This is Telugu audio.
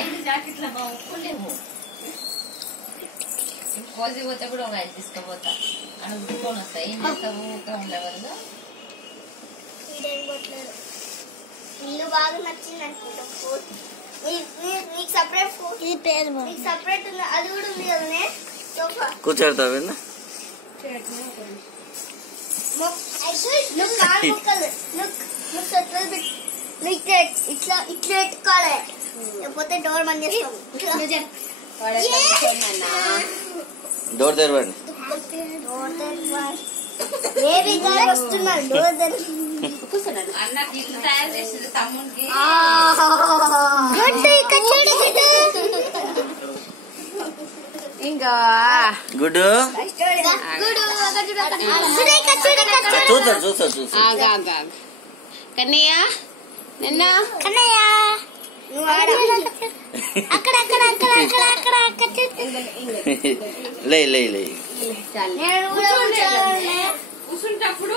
ఐదు జాకెట్ల ఒప్పుకోలేము. కోసి పోతే కూడా ఒక ఐదు తీసుకుపోతా అని ఉట్టుకొని వస్తా. ఏం చేస్తావు ఊరికే ఉండేవాళ్ళు. ఇల్లు బాగా నచ్చింది అనుకుంటా. నీకు సపరేట్ నీకు సపరేట్ ఉంది, అది కూడా ఉంది కదనే సోఫా. కూర్చోడతావు నువ్వు కాలు ముక్కలు ఇట్లా ఇట్లా ఎట్టుకోవాలి, లేకపోతే డోర్ బంద్ చేస్తావు. డోర్ తెరవండి. బేబీ గారు వస్తున్నారు. డోర్ అన్నకి ఇల్లు తయారు చేసింది తమ్ముడికి. ఇంకా గుడ్ చూస్తా కన్నయ్య నిన్న కన్నయ్య లే నేను కూడా కూర్చుంటప్పుడు